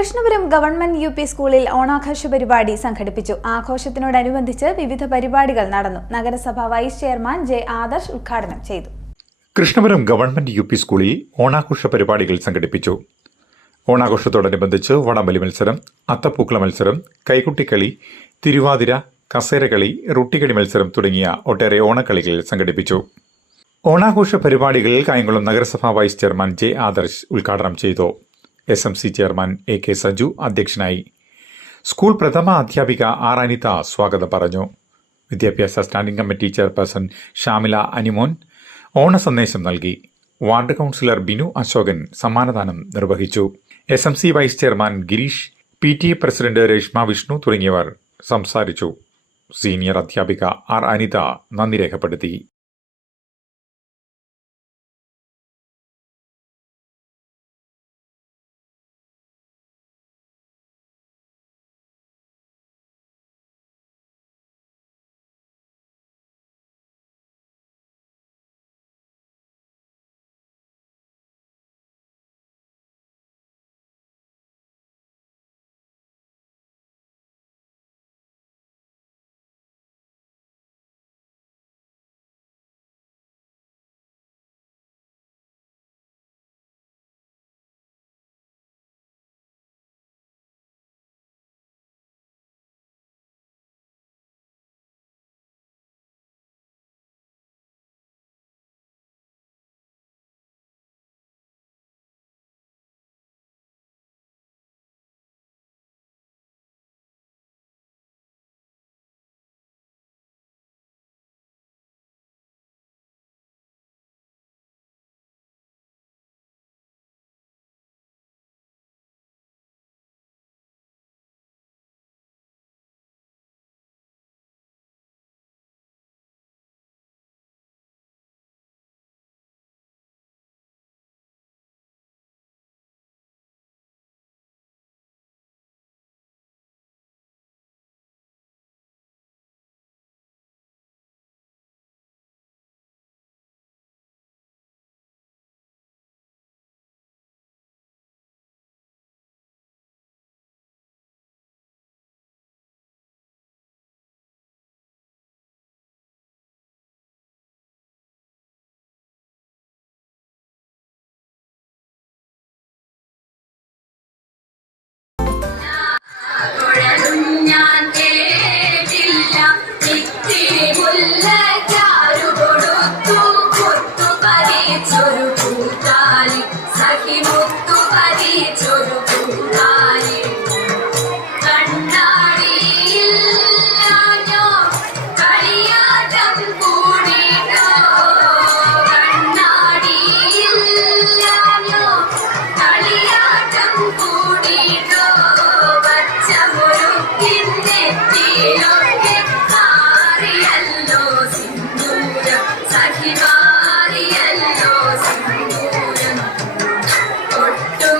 Krishnapuram government U P സ്കൂളിൽ ഓണാഘോഷ പരിപാടി സംഘടിപ്പിച്ചു. ആഘോഷത്തിനോടനുബന്ധിച്ച് വിവിധ പരിപാടികൾ നടന്നു. നഗരസഭ വൈസ് ചെയർമാൻ ജെ ആദർശ് ഉദ്ഘാടനം ചെയ്തു. കൃഷ്ണപുരം ഗവൺമെന്റ് യു പി സ്കൂളിൽ ഓണാഘോഷ പരിപാടികൾ സംഘടിപ്പിച്ചു. ഓണാഘോഷത്തോടനുബന്ധിച്ച് വടംവലി മത്സരം അത്തപ്പൂക്കള മത്സരം കൈകുട്ടിക്കളി തിരുവാതിര കസേരകളി റുട്ടികളി മത്സരം തുടങ്ങിയ ഒട്ടേറെ ഓണക്കളികൾ സംഘടിപ്പിച്ചു. ഓണാഘോഷ പരിപാടികളിൽ കായംകുളം നഗരസഭാ വൈസ് ചെയർമാൻ ജെ ആദർശ് ഉദ്ഘാടനം ചെയ്തു. S M C chairman A K Saju അധ്യക്ഷനായി. സ്കൂൾ പ്രഥമ അധ്യാപിക ആർ അനിത സ്വാഗതം പറഞ്ഞു. വിദ്യാഭ്യാസ standing committee chairperson Shamila Animon ഓണ സന്ദേശം നൽകി. വാർഡ് കൗൺസിലർ ബിനു അശോകൻ സമ്മാനദാനം നിർവഹിച്ചു. S M C vice chairman Girish P T A president Reshma Vishnu തുടങ്ങിയവർ സംസാരിച്ചു. സീനിയർ അധ്യാപിക ആർ അനിത നന്ദി രേഖപ്പെടുത്തി.